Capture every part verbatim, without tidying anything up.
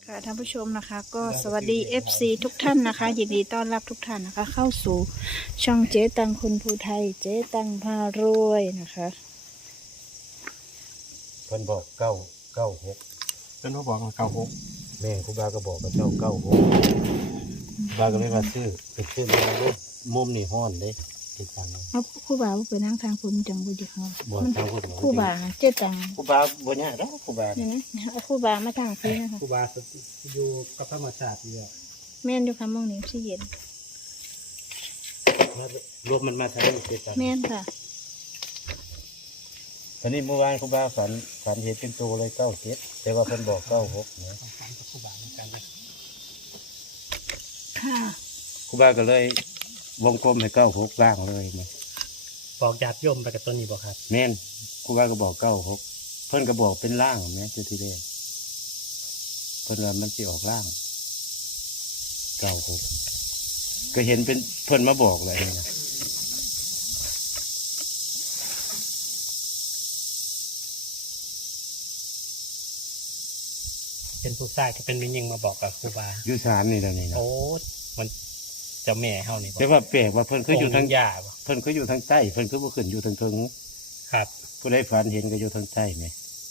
ค่ะท่านผู้ชมนะคะก็สวัสดี เอฟ ซี ทุกท่านนะคะยินดีต้อนรับทุกท่านนะคะเข้าสู่ช่องเจ๊ตังคนภูไทยเจ๊ตังพารวยนะคะเพิ่นบอกเก้าเก้าหกเพิ่นมาบอกว่าเก้าหกแม่ครูบาก็บอกกับเจ้าเก้าหกบาก็เลยว่าซื้อเป็นซื้อมาลูกมุมนี่ห้อนเด้ติดตังเอาครู่บ่าวไปนั่งทางคุณจังบุญเขาบ่มันทางพูดครู่บ่าวเจ๊ตังครูบาบ่ยากดอกครูบาเนี่ยนะเอาครู่บ่าวมาทางนี้นะคะครูบาอยู่กับธรรมชาติอยู่แม่นอยู่ค่ะมองนี้สิเย็นรวมมันมาทางนี้ติดตังแม่นค่ะตอนนี้เมื่อวานครูบาฝันฝันเห็นเป็นตัวเลยเก้าเจ็ดแต่ว่าเพิ่นบอกเก้าหกนะต้องฟังกับครูบาเหมือนกันนะค่ะครูบาก็เลยวงกลมให้เก้าหกล่างเลยนะบอกญาติโยมไปกับต้นนี้บอกครับแม่นครูบาก็บอกเก้าหกเพิ่นก็บอกเป็นล่างแม่จุดที่แรกเพิ่นว่ามันสิออกล่างเก้าหกก็เห็นเป็นเพิ่นมาบอกเลยนะเป็นผู้ชายก็เป็นมิยิงมาบอกกับครูบาอยู่สามนี่แล้วนี่นะโอ้มันเจะแม่เฮานี่บ่แต่ว่าแปลกว่าเพิ่นคืออยู่ทางยาบ่เพิ่นคืออยู่ทางใต้เพิ่นคือบ่ขึ้นอยู่ทางเทิงครับผู้ใดฝันเห็นก็อยู่ทางใต้ไหม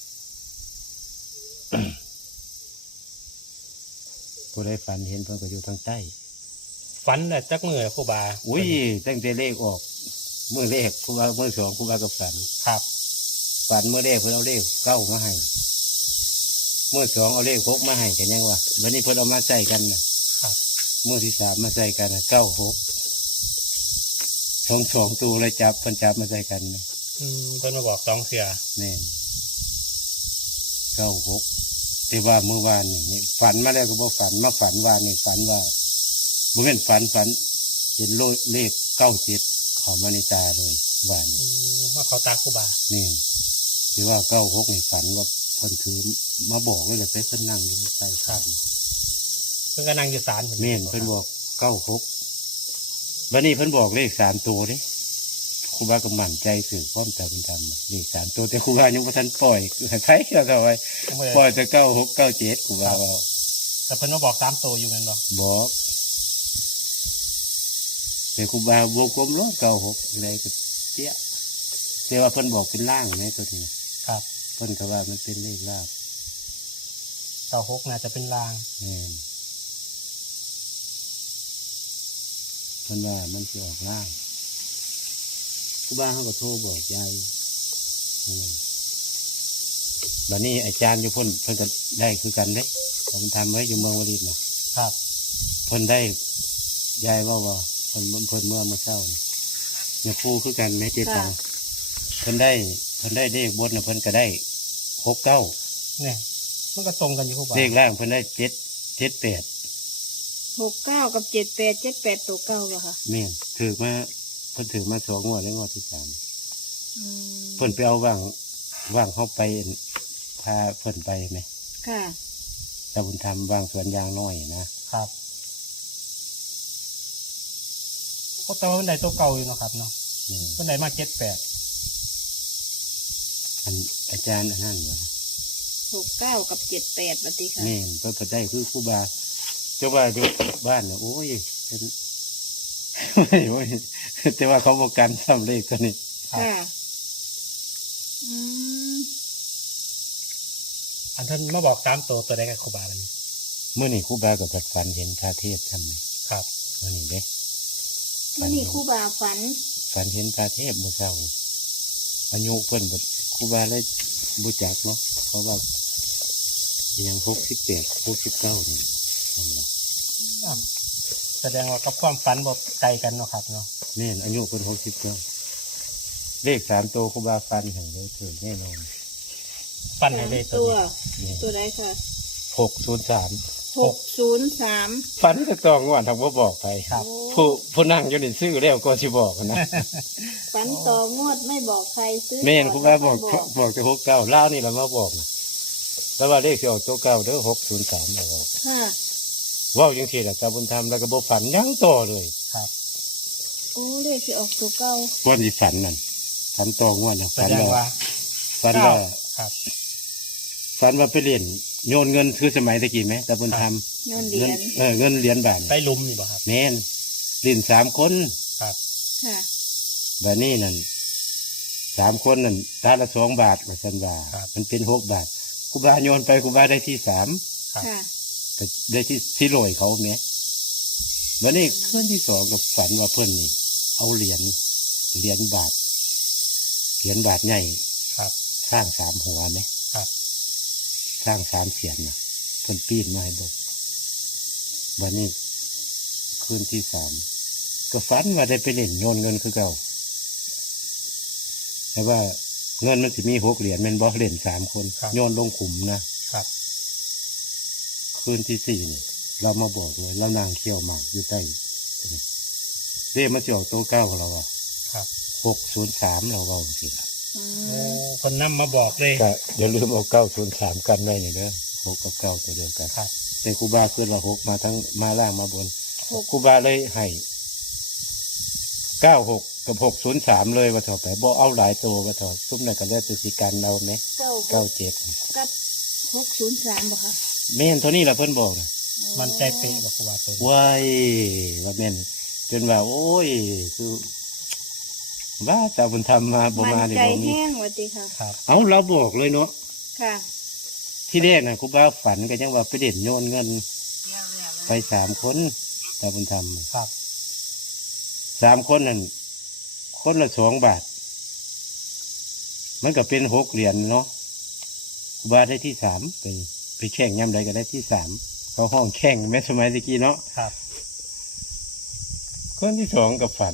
ผู้ใดฝันเห็นเพิ่นก็อยู่ทางใต้ฝันน่ะจักมือครูบาอุ้ยตั้งแต่เลขออกมื้อแรกครูบามื้อสองครูบาก็ฝันครับฝันมื้อแรกเพิ่นเอาเลขเก้ามาให้มื้อสองเอาเลขหกมาให้กันยังวะวันนี้เพิ่นเอามาใส่กันน่ะครับมื้อที่สามมาใส่กันน่ะเก้าหกสองสองตัวเลยจับเพิ่นจับมาใส่กันน่ะอืมเพิ่นมาบอกสองเสือแน่นเก้าหกแต่ว่าเมื่อวานนี่นี่ฝันมาแล้วก็บ่ฝันมาฝันวานนี่ฝันว่าบ่เป็นฝันฝันเห็นโลเลขเก้าเจ็ดเข้ามาในตาเลยวานอืมมาเขาตาครูบานี่แต่ว่าเก้าหกนี่ฝันว่าเพิ่นถือมาบอกเลยเลยไปเพิ่นนั่งอยู่ใต้ศาลเพิ่นก็นั่งอยู่ศาลแม่นเพิ่นบอกเก้าหกบัดนี้เพิ่นบอกเลขสามตัวเด้ครูบาก็มั่นใจสื่อความจำเป็นธรรมเลขสามตัวแต่ครูบายังบ่ทันปล่อยให้ไผก็เอาไว้ปล่อยแต่เก้าหกเก้าเจ็ดครูบาเอาแต่เพิ่นมาบอกสามตัวอยู่แม่นบ่บอกแต่ครูบาวงกลมรถเก้าหกอะไรก็เตี้ยแต่ว่าเพิ่นบอกเป็นล่างไหมตัวนี้ครับเพิ่นก็ว่ามันเป็นเลขล่างเก้าหกน่าจะเป็นลางแม่นเพิ่นว่ามันจะออกล่างครูบาเขาก็โทรบอกยายอืมบัดนี้อาจารย์อยู่เพิ่นเพิ่นก็ได้คือกันเด้ทำทำไว้อยู่เมืองวรินทร์นะครับ เพิ่นได้ยายว่าว่าเพิ่นเพิ่นเมื่อเมื่อเช้านี่เนี่ยครูคือกันแม่เจ็ดตัง เพิ่นได้เพิ่นได้เลขบนน่ะเพิ่นก็ได้หกเก้าเนี่ยมันก็ตรงกันอยู่ครูบาเลขล่างเพิ่นได้เจ็ดเจ็ดแปดหกเก้ากับเจ็ดแปดเจ็ดแปดตัวเก้าป่ะค่ะแม่นถือมาเพิ่นถือมาสองงวดแล้วงวดที่สามอืมเพิ่นไปเอาว่างว่างเข้าไปพาเพิ่นไปไหมค่ะตาบุญธรรมว่างสวนยางน้อยนะครับโอ้แต่ว่าเพิ่นได้ตัวเก่าอยู่เนาะครับเนาะอืมเพิ่นได้มาเจ็ดแปดอันอาจารย์อันนั้นวะหกเก้ากับเจ็ดแปดปฏิค่ะแม่นเพิ่นก็ได้คือครูบาเจ้าว่าอยู่บ้านน่ะโอ้ยเป็น โอ้ยแต่ว่าเขาบอกกันทำเลขตัวนี้ค่ะ อืมอันท่านมาบอกสามตัวตัวใดกับครูบาเลยเมื่อนี่ครูบากับจัดฝันเห็นพระเทศทำไหมครับเมื่อนี่เด้มันนี่ครู่บ่าวฝันฝันเห็นพระเทพเมื่อเช้าอายุเพิ่นบดครูบาเลยบูจักเนาะเขาว่ายังหกสิบแปดหกสิบเก้านี่นั่นแหละอ่ะแสดงว่ากับความฝันบอกไกลกันเนาะครับเนาะแม่นอายุเพิ่นหกสิบเก้าเลขสามตัวครูบาฟันแห่งเลยถึงแน่นอนฟันให้เลขตัวตัวนี้นี่ตัวใดค่ะหกศูนย์สามหกศูนย์สามฝันก็ตองว่าทำว่าบอกไปครับผู้ผู้นั่งอยู่ในซื้อแล้วก็สิบอกนะฝันต่องวดไม่บอกใครซื้อแม่นครูบาบอกบอกบอกแต่หกเก้าล่าวนี่เรามาบอกนะแล้วว่าเลขที่ออกตัวเก้าเด้อหกศูนย์สามเราบอกค่ะว่าวยังทีแหละตาบุญธรรมแล้วก็บ่ฝันหยังต่อเลยครับโอ้เลขที่ออกตัวเก้าวันที่ฝันนั่นฝันตองวดนะแสฝันดงว่าว่าฝันเก้าว่าครับฝันว่าไปเรียนโยนเงินคือสมัยตะกี้ไหมแต่เพิ่นทโยนำเหรีเงิยนญเออเงินเหรียญบาทไปลุมนี่บ่ครับแม่นเล่นสามคนครับค่ะแบบนี้นั่นสามคนนั่นตาละสองบาทว่าสันว่ามันเป็นหกบาทครูบาโยนไปครูบาได้ที่สามครับค่ะแต่ได้ที่ที่โรยเขาเนี่ยวันนี้คืนที่สองกับฝันว่าเพื่อนนี่ เอาเหรียญเหรียญบาทเหรียญบาทใหญ่ครับสร้างสามหัวเนี่ยครับสร้างสามเสียนนะเพิ่นปีนมาให้เบิกวันนี้คืนที่สามก็ฝันว่าได้ไปเล่นโยนเงินคือเก่าแต่ว่าเงินมันจะมีหกเหรียญแมันบ่เล่นสามคนโยนลงขุมนะครับ คืนที่สี่นี่เรามาบอกเลยแล้วนางเขี้ยวหมากอยู่ใต้เรียกมาจอกโต๊ะเก้าของเราอ่ะครับหกศูนย์สามเราเอาสิละอืโอ้มคนนำมาบอกเลยก็อย่าลืมเอาเก้าศูนย์สามกันไว้เนี่ยเด้อหกกับเก้าตัวเดียวกันครับแต่ครูบาขึ้นละหกมาทั้งมาล่างมาบนหกครูบาเลยให้เก้าหกกับหกศูนย์สามเลยว่าเถอะไปบ่เอาหลายตัวว่าเถอะซุ้มนั่นก็เลือกตัวสีกันเอาไหมเก้าหเก้าก เจ็ดกับหกศูนย์สามบ่ค่ะแม่นเท่านี้ละเพิ่นบอกนะมันใจเป๊ะบอกครูบาตัวนี้ว้ายว่าแม่นจนว่าโอ้ยคือว่าแต่บุญทำมาบ่มันมาเนี่ใจบ่มีแห้งวัติค่ะครับเอาเราบอกเลยเนาะค่ะที่แรกน่ะครูบาฝันก็ยังว่าไปเด่นโยนเงิน ไปสามคนแต่บุญธรรมครับสามคนนั่นคนละสองบาท มันก็เป็นหกเหรียญเนาะครูบาได้ที่สามไปไปแข่งย่ำใดก็ได้ที่สามเขาห้องแข่งแม้สมัยตะกี้เนาะครับคนที่สองกับฝัน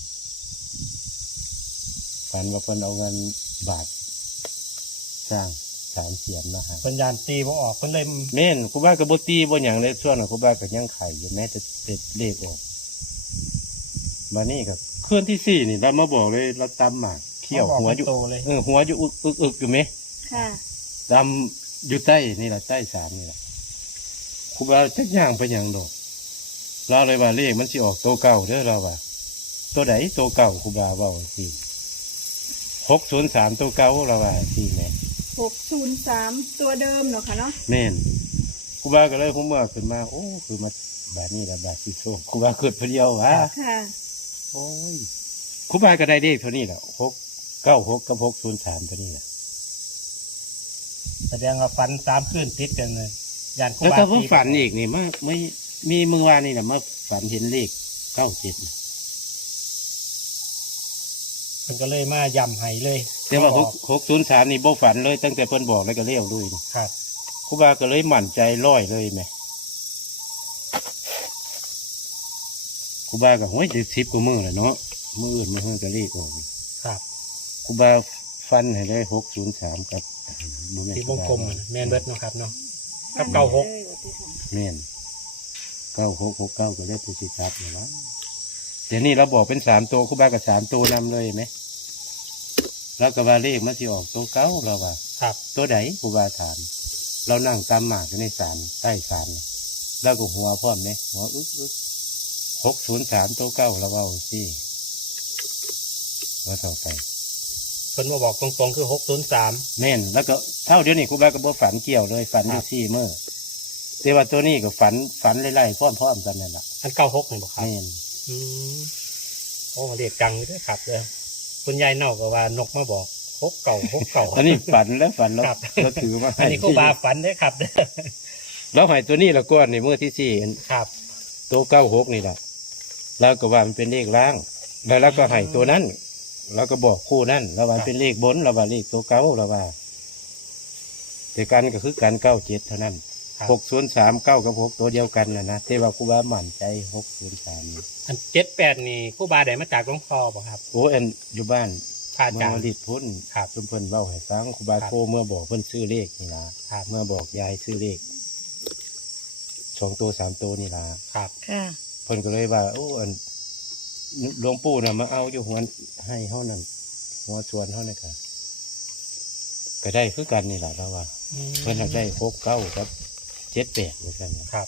ฝันว่าเพิ่นเอาเงินบาทสร้างสามเสียนมาให้เพิ่นยานตีบ่ออกเพิ่นเลยแม่นครูบากับบตีบ่อย่างเลยส่วนของครูบากับยังไข่อยู่แม้จะเป็ดเลขออกมานี่กับเคลื่อนที่สี่นี่เรามาบอกเลยเราตำหมากเขี้ยวมาบอกหัวอยู่เป็นโตเลยเออหัวอยู่อึกอึกอึกอยู่ไหมค่ะตำอยู่ใต้นี่แหละใต้สามนี่แหละครูบาจักอย่างไปอย่างดอกเราเลยว่าเลขมันสิออกโตวเก่าเด้อเราว่าตัวไหนโตวเก่าครูบาเว่าสิหกศูนย์สามตัวเก่าเราว่าสิแม่หกศูนย์สามตัวเดิมเนาะค่ะเนาะแม่นครูบาก็เลยผมเมื่อขึ้นมาโอ้คือมาแบบนี้แหละแบบที่โซ่ครูบาเกิดเพอเดียววะค่ะโอ้ยครูบาก็ได้เลขเท่านี้แหละหกเก้าหกกับหกศูนย์สามเท่านี้แหละแสดงว่าฟันสามคืนติดกันเลยยานครูแล้วบาถ้าผมตีฝันอีกนี่มาไม่มีเมื่อวานนี่แหละมาฝันเห็นเลขเก้าเจ็ดเพิ่นก็เลยมาย่ำให้เลยแต่ว่าหอกหกศูนย์สามนี่บ่ฝันเลยตั้งแต่เพิ่นบอกแล้วก็เลี้ยวเลยนี่ครับครูบาก็เลยหมั่นใจร้อยเลยไหมครูบาก็ห้ยจะสิบกว่ามือแหละเนาะมืออื่นมือเฮือก็เลขออกครับครูบาฟันให้ได้หกศูนย์สามกับบ่แม่นที่วงกลมอะนะแมนเบิดเนาะครับเนาะ กับฟัเก้าหกลยว่าติค่ะแม่นเก้าหกหกเก้าก็ได้ตัวสิครับอยู่แล้วเดี๋ยวนี้เราบอกเป็นสามตัวครูบากับสามตัวนำเลยไหมแล้วก็ว่าเลขมันสิออกตัวเก้าเราว่าครับตัวไหนครูบาถามเรานั่งตามหมากอยู่ในศาลใต้ศาลแล้วก็หัวพ่อมไหมหัวอึกอึกหกศูนย์สามตัวเก้าเราเอาสิว่าต่อไปเพิ่นมาบอกตรงๆคือหกศูนย์สามแม่นแล้วก็เท่าเดี๋ยวนี้ครูบาก็บ่ฝันเกี่ยวเลยฝันอยู่ซี่เมื่อแต่ว่าตัวนี้ก็ฝันฝันไล่ๆพร้อมๆกันนั่นแหละอันเก้าหกนี่บอกครับแม่นอืมโอ้เรียกจังเลยเด้อครับเด้อคุณยายนอกก็ว่านกมาบอกหกเก่าหกเก่าอันนี้ฝันแล้วฝันแล้วครับเราถือมาอันให้นี้ครูบาฝันเด้อครับเด้อแล้วให้ตัวนี้ละก้อนในเมื่อที่สี่ครับตัวเก้าหกนี่แหละแล้วก็ว่ามันเป็นเลขล่าง แล้วเราก็ให้ตัวนั้น แล้วก็บอกคู่นั้นแล้วว่าเป็นเลขบนแล้วว่าเลขตัวเก้าแล้วว่าแต่กันก็คือกันเก้าเจ็ดเท่านั้นครับหกศูนย์สามเก้ากับหกตัวเดียวกันนะนะแต่ว่าครูบาหมั่นใจหกศูนย์สามอันเจ็ดแปดนี่ครูบาได้มาจากหลวงพ่อบ่ครับโอ้อันอยู่บ้านพระอาเมื่จารอย์ลิดพ้นครับชุมเพิ่นเบ้าให้ฟังครูบาครับโทรเมื่อบอกเพิ่นซื้อเลขนี่ล่ะครับเมื่อบอกยายซื้อเลขสองตัวสามตัวนี่ล่ะครับค่ะเพิ่นก็เลยว่าโอ้อันหลวงปู่น่ะมาเอาอยู่หัวให้เฮานั่นหัวสวนเฮานี่ค่ะก็ได้คือกันนี่ล่ะเราว่าอืมเพิ่นอยากได้หกเก้าครับเจ็ดแปดเหมือนกันนะครับ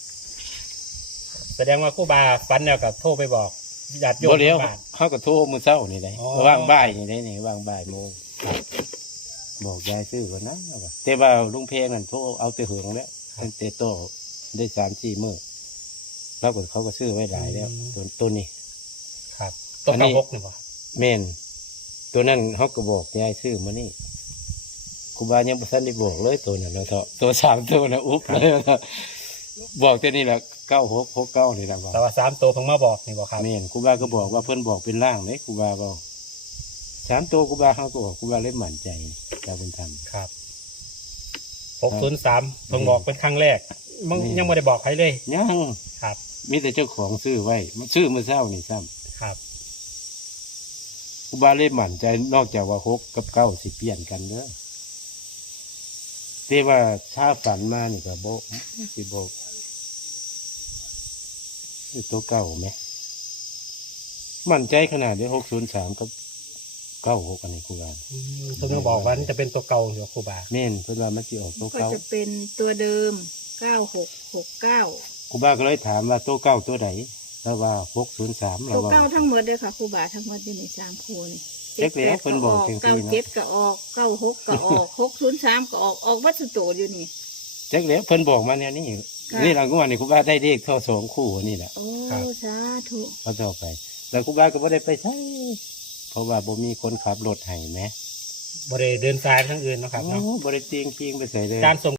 แสดงว่าครูบาฝันแล้วกับโทรไปบอกญาติโยมบ่เลี้ยวที่บ้านเฮาก็โทรมื้อเช้านี่ได้อ๋อว่างบ่ายนี่ได้นี่ว่างบ่ายโมงครับบอกยายซื้อก่อนนะว่าแต่ว่าลุงเพลงนั่นโทรเอาแต่เหิงแล้วตั้งแต่โตได้สามสี่มื้อแล้วก็เขาก็ซื้อไว้หลายแล้วตัวตัวนี้ครับตัวอันนี้เก้าหกนี่บ่แม่นตัวนั้นเขาก็บอกยายซื้อมานี่ครูบายังบ่ทันได้บอกเลยตัวนั้นแล้วเถอะตัวสามตัวนะอุ๊บเลยว่าเถอะบอกแต่นี่แหละเก้าหกหกเก้านี่แหละบอกแต่ว่าสามตัวเพิ่งมาบอกนี่บ่ครับแม่นครูบาก็บอกว่าเพิ่นบอกเป็นร่างเลยครูบาบอกสามตัวครูบาเขาก็บอกครูบาเลยมั่นใจเจ้าเป็นธรรมครับหกศูนย์สามเพิ่งบอกเป็นครั้งแรกมึงนี่ยังไม่ได้บอกใครเลยยังครับมีแต่เจ้าของซื้อไว้มันซื้อเมื่อเช้านี่ซ้ครับำครูบาเลยมั่นใจนอกจากว่าหกกับเก้าสิเปลี่ยนกันเด้อแต่ว่าถ้าฝันมานี่ก็บอกสิบอกคือตัวเก้าไหมมั่นใจขนาดนี้หกศูนย์สามกับเก้าหกอันนี้ครูบาอืมเพิ่งมาบอกว่านี่จะเป็นตัวเก่าอยู่ครูบาแม่นเพิ่นว่ามันสิออกตัวก็เก้าจะเป็นตัวเดิมเก้าหกหกเก้าครูบาก็เลยถามว่าตัวเก้าตัวไหนแล้วว่าหกศูนย์สามเราตัวว่าเก้าทั้งหมดเลยค่ะครูบาทั้งหมดอยู่ในสามคูนี่เจ็ดแล้วเพิ่นบอกจริงๆเก้าเนาะเจ็ดก็ออกเก้าหกก็ออกหกศูนย์สามก็ออกออกวัดสุโตอยู่นี่แจ็คแล้วเพิ่นบอกมาเนี่ยนี่ค่ะนี่เราก็ว่านี่ครูบาได้เลขเท่าสองคู่นี่แหละโอ้สาธุเขาต่อไป แล้วครูบาก็บ่ได้ไปใช้เพราะว่าบ่มีคนขับรถให้แหมบริเดินสายไปทางอื่นเนาะครับโอ้เนาะบ่ได้เตียงเตียงไปใส่เลยการส่ง